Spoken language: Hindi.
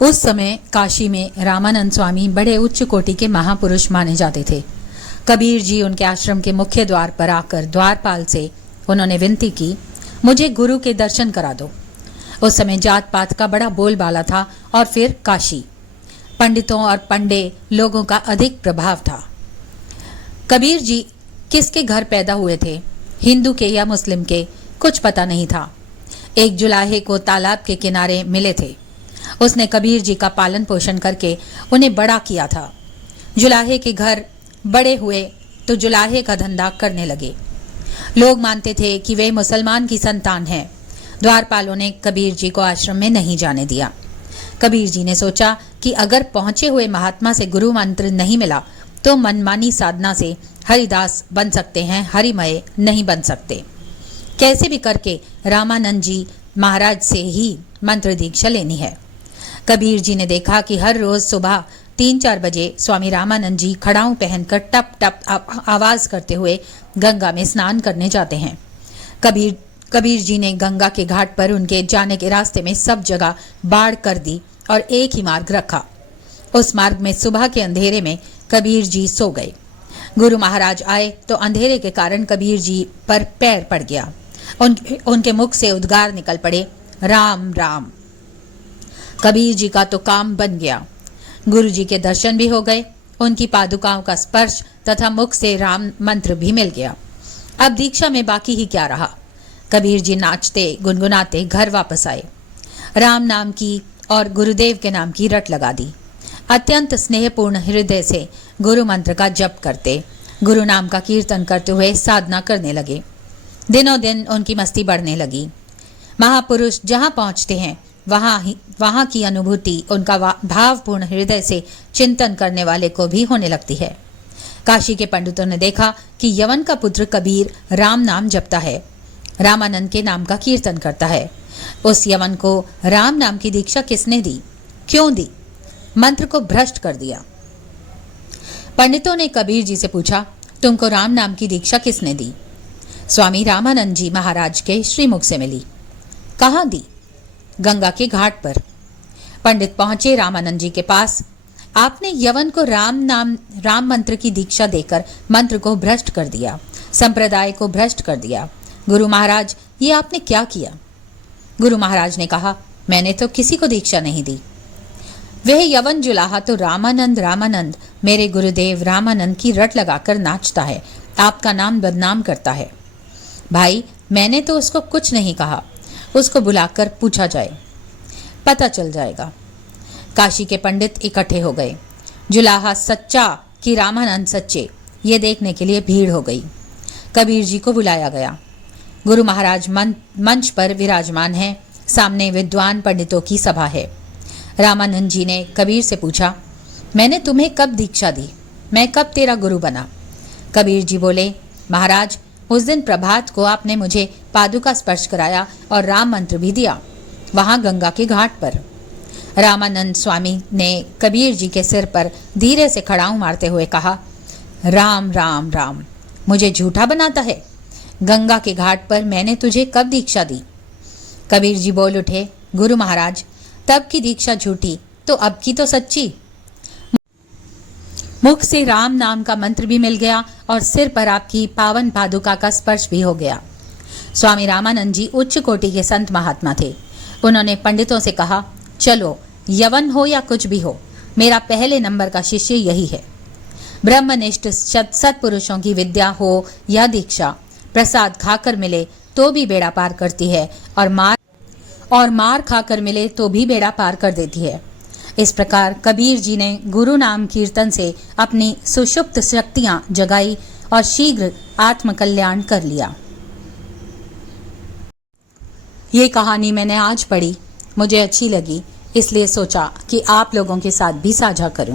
उस समय काशी में रामानंद स्वामी बड़े उच्च कोटि के महापुरुष माने जाते थे। कबीर जी उनके आश्रम के मुख्य द्वार पर आकर द्वारपाल से उन्होंने विनती की, मुझे गुरु के दर्शन करा दो। उस समय जात पात का बड़ा बोलबाला था और फिर काशी पंडितों और पंडे लोगों का अधिक प्रभाव था। कबीर जी किसके घर पैदा हुए थे, हिंदू के या मुस्लिम के, कुछ पता नहीं था। एक जुलाहे को तालाब के किनारे मिले थे। उसने कबीर जी का पालन पोषण करके उन्हें बड़ा किया था। जुलाहे के घर बड़े हुए तो जुलाहे का धंधा करने लगे। लोग मानते थे कि वे मुसलमान की संतान हैं। द्वारपालों ने कबीर जी को आश्रम में नहीं जाने दिया। कबीर जी ने सोचा कि अगर पहुंचे हुए महात्मा से गुरु मंत्र नहीं मिला तो मनमानी साधना से हरिदास बन सकते हैं, हरिमय नहीं बन सकते। कैसे भी करके रामानंद जी महाराज से ही मंत्र दीक्षा लेनी है। कबीर जी ने देखा कि हर रोज सुबह 3-4 बजे स्वामी रामानंद जी खड़ाऊं पहनकर टप टप आवाज करते हुए गंगा में स्नान करने जाते हैं। कबीर जी ने गंगा के घाट पर उनके जाने के रास्ते में सब जगह बाढ़ कर दी और एक ही मार्ग रखा। उस मार्ग में सुबह के अंधेरे में कबीर जी सो गए। गुरु महाराज आए तो अंधेरे के कारण कबीर जी पर पैर पड़ गया। उनके मुख से उद्गार निकल पड़े, राम राम। कबीर जी का तो काम बन गया। गुरु जी के दर्शन भी हो गए, उनकी पादुकाओं का स्पर्श तथा मुख से राम मंत्र भी मिल गया। अब दीक्षा में बाकी ही क्या रहा। कबीर जी नाचते गुनगुनाते घर वापस आए। राम नाम की और गुरुदेव के नाम की रट लगा दी। अत्यंत स्नेहपूर्ण हृदय से गुरु मंत्र का जप करते, गुरु नाम का कीर्तन करते हुए साधना करने लगे। दिनों दिन उनकी मस्ती बढ़ने लगी। महापुरुष जहां पहुंचते हैं वहां की अनुभूति उनका भावपूर्ण हृदय से चिंतन करने वाले को भी होने लगती है। काशी के पंडितों ने देखा कि यवन का पुत्र कबीर राम नाम जपता है, रामानंद के नाम का कीर्तन करता है। उस यवन को राम नाम की दीक्षा किसने दी, क्यों दी? मंत्र को भ्रष्ट कर दिया। पंडितों ने कबीर जी से पूछा, तुमको राम नाम की दीक्षा किसने दी? स्वामी रामानंद जी महाराज के श्रीमुख से मिली। कहाँ दी? गंगा के घाट पर। पंडित पहुंचे रामानंद जी के पास। आपने यवन को राम मंत्र की दीक्षा देकर मंत्र को भ्रष्ट कर दिया, संप्रदाय को भ्रष्ट कर दिया। गुरु महाराज, ये आपने क्या किया? गुरु महाराज ने कहा, मैंने तो किसी को दीक्षा नहीं दी। वह यवन जुलाहा तो रामानंद मेरे गुरुदेव रामानंद की रट लगाकर नाचता है, आपका नाम बदनाम करता है। भाई, मैंने तो उसको कुछ नहीं कहा। उसको बुलाकर पूछा जाए, पता चल जाएगा। काशी के पंडित इकट्ठे हो गए। जुलाहा सच्चा कि रामानंद सच्चे, ये देखने के लिए भीड़ हो गई। कबीर जी को बुलाया गया। गुरु महाराज मंच पर विराजमान हैं। सामने विद्वान पंडितों की सभा है। रामानंद जी ने कबीर से पूछा, मैंने तुम्हें कब दीक्षा दी? मैं कब तेरा गुरु बना? कबीर जी बोले, महाराज, उस दिन प्रभात को आपने मुझे पादुका स्पर्श कराया और राम मंत्र भी दिया, वहां गंगा के घाट पर। रामानंद स्वामी ने कबीर जी के सिर पर धीरे से खड़ाऊ मारते हुए कहा, राम राम राम, मुझे झूठा बनाता है? गंगा के घाट पर मैंने तुझे कब दीक्षा दी? कबीर जी बोल उठे, गुरु महाराज, तब की दीक्षा झूठी तो अब की तो सच्ची। मुख से राम नाम का मंत्र भी मिल गया और सिर पर आपकी पावन पादुका का स्पर्श भी हो गया। स्वामी रामानंद जी उच्च कोटि के संत महात्मा थे। उन्होंने पंडितों से कहा, चलो, यवन हो या कुछ भी हो, मेरा पहले नंबर का शिष्य यही है। ब्रह्मनिष्ठ सत्पुरुषों की विद्या हो या दीक्षा, प्रसाद खाकर मिले तो भी बेड़ा पार करती है और मार खाकर मिले तो भी बेड़ा पार कर देती है। इस प्रकार कबीर जी ने गुरु नाम कीर्तन से अपनी सुषुप्त शक्तियां जगाई और शीघ्र आत्मकल्याण कर लिया। ये कहानी मैंने आज पढ़ी, मुझे अच्छी लगी, इसलिए सोचा कि आप लोगों के साथ भी साझा करूं।